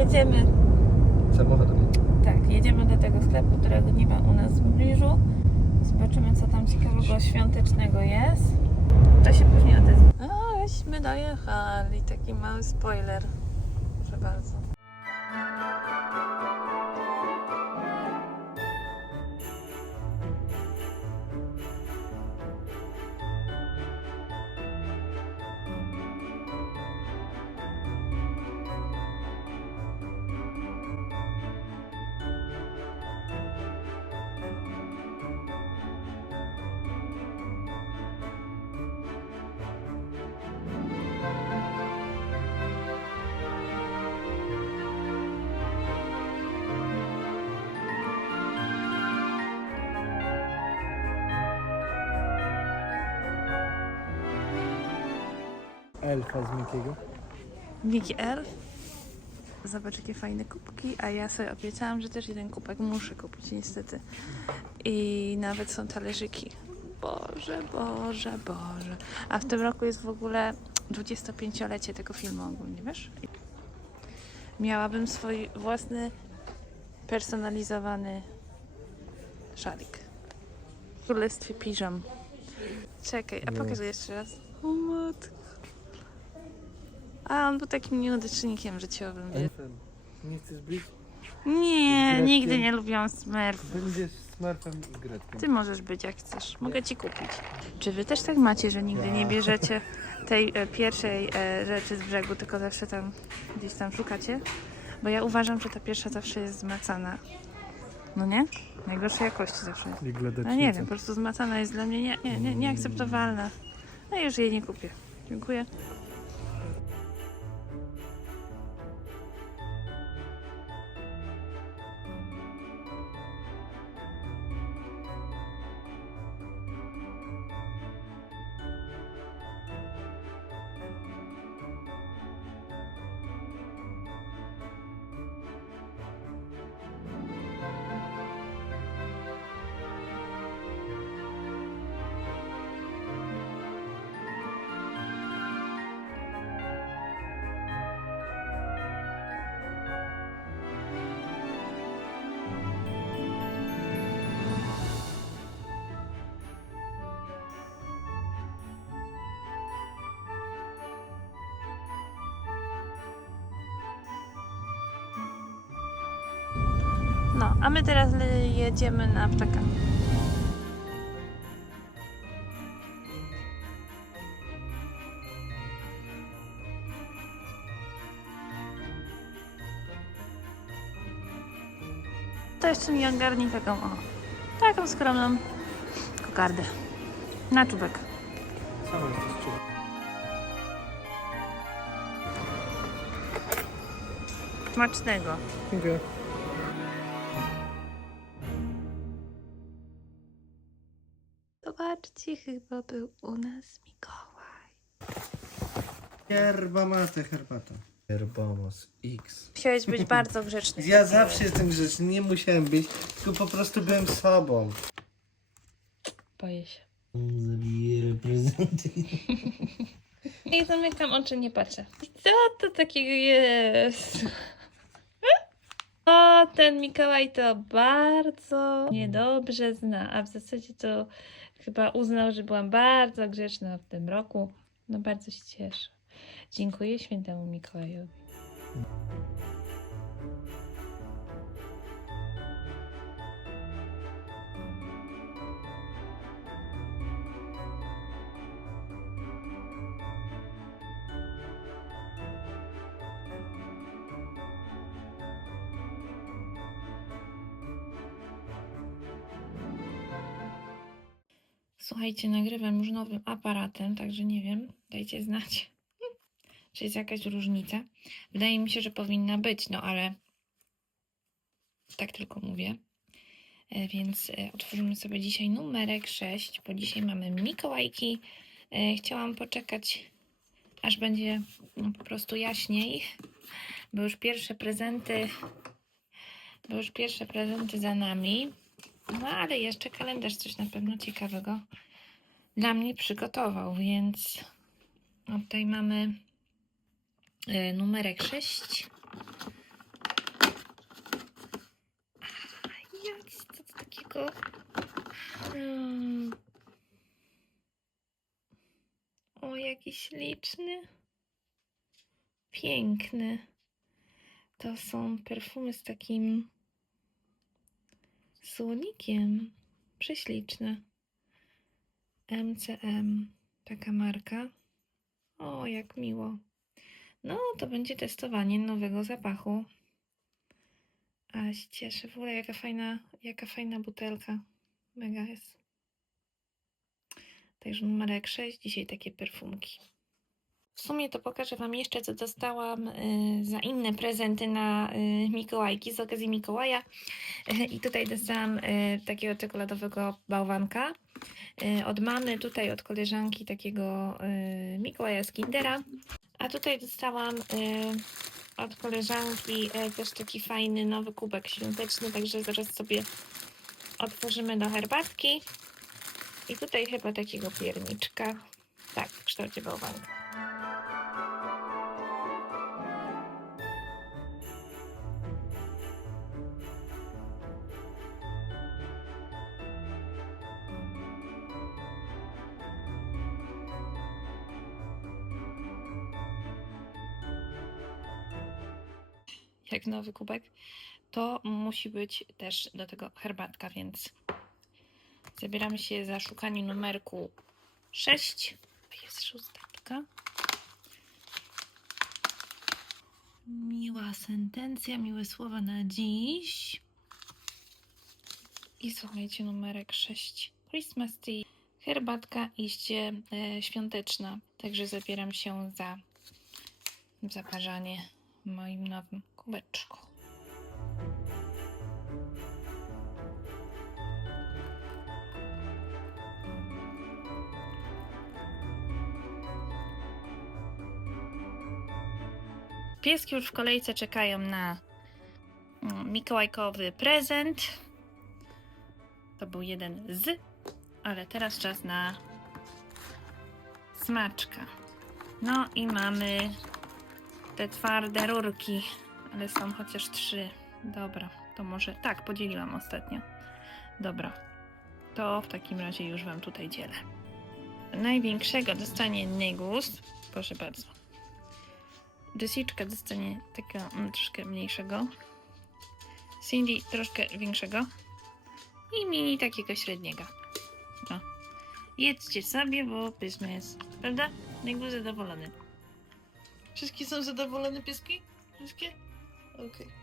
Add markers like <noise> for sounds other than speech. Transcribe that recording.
jedziemy. Samochodem. Tak, jedziemy do tego sklepu, którego nie ma u nas w pobliżu. Zobaczymy, co tam ciekawego świątecznego jest. To się później odezwie. Ośmy dojechali. Taki mały spoiler. Proszę bardzo. Elfa z Mikiego. Niki Elf. Zobacz, jakie fajne kubki, a ja sobie obiecałam, że też jeden kubek muszę kupić, niestety. I nawet są talerzyki. Boże, Boże, Boże. A w tym roku jest w ogóle 25-lecie tego filmu ogólnie, wiesz? Miałabym swój własny, personalizowany szalik. W królestwie piżam. Czekaj, a pokażę jeszcze raz. O matko. A on był takim nieudacznikiem życiowym. wie- Elfem. Nie chcesz być? Nie, Gretkiem. nigdy nie lubiłam smurfów. Będziesz Smurfem i Gretkiem. Ty możesz być jak chcesz, mogę ci kupić. Czy wy też tak macie, że nigdy nie bierzecie tej e, pierwszej e, rzeczy z brzegu, tylko zawsze tam gdzieś tam szukacie? Bo ja uważam, że ta pierwsza zawsze jest zmacana. No nie? Najgorszej jakości zawsze jest. I No nie wiem, po prostu zmacana jest dla mnie nie, nie, nie, nieakceptowalna. No już jej nie kupię. Dziękuję. A my teraz jedziemy na ptaka. To jeszcze mi ogarnij taką, o, taką skromną kokardę. Na czubek. Smacznego. Dziękuję. Zobaczcie, chyba był u nas Mikołaj. Yerba mate herbata. Herbamos X. Musiałeś być bardzo grzeczny. Ja zawsze jestem grzeczny, nie musiałem być, tylko po prostu byłem sobą. Boję się. Zabiję prezenty. <laughs> I zamykam oczy, nie patrzę. Co to takiego jest? <laughs> O, ten Mikołaj to bardzo niedobrze zna, a w zasadzie to chyba uznał, że byłam bardzo grzeczna w tym roku. No bardzo się cieszę. Dziękuję świętemu Mikołajowi. Słuchajcie, nagrywam już nowym aparatem, także nie wiem, dajcie znać, <laughs> czy jest jakaś różnica. Wydaje mi się, że powinna być, no ale tak tylko mówię. E, Więc e, otworzymy sobie dzisiaj numerek 6, bo dzisiaj mamy Mikołajki. E, Chciałam poczekać, aż będzie no, po prostu jaśniej, bo już pierwsze prezenty, bo już pierwsze prezenty za nami. No ale jeszcze kalendarz coś na pewno ciekawego dla mnie przygotował, więc no, tutaj mamy e, numerek 6. Jest to takiego. Hmm. O, jakiś liczny. Piękny. To są perfumy z takim słonikiem. Prześliczne. MCM. Taka marka. O, jak miło. No, to będzie testowanie nowego zapachu. A się cieszę. W ogóle jaka fajna, jaka fajna butelka. Mega jest. Także numerek 6. Dzisiaj takie perfumki. W sumie to pokażę Wam jeszcze, co dostałam y, za inne prezenty na y, Mikołajki z okazji Mikołaja. <laughs> I tutaj dostałam y, takiego czekoladowego bałwanka. Od mamy, tutaj od koleżanki takiego Mikołaja z Kindera. A tutaj dostałam od koleżanki też taki fajny nowy kubek świąteczny, także zaraz sobie otworzymy do herbatki. I tutaj chyba takiego pierniczka. Tak, w kształcie bałwanka. Jak nowy kubek, to musi być też do tego herbatka, więc zabieramy się za szukanie numerku 6. Jest szósteczka. Miła sentencja, miłe słowa na dziś. I słuchajcie, numerek 6. Christmas tea. Herbatka iście e, świąteczna. Także zabieram się za zaparzanie moim nowym kubeczku. Pieski już w kolejce czekają na mm, mikołajkowy prezent. To był jeden z, ale teraz czas na smaczka. No i mamy te twarde rurki, ale są chociaż trzy. Dobra, to może tak, podzieliłam ostatnio. Dobra, to w takim razie już Wam tutaj dzielę. Największego dostanie Negus, proszę bardzo. Jessica dostanie takiego mm, troszkę mniejszego. Cindy troszkę większego. I mini takiego średniego. No. Sobie, bo pyszne jest. Prawda? Negus zadowolony. Wszystkie są zadowolone pieski? Wszystkie? Okay.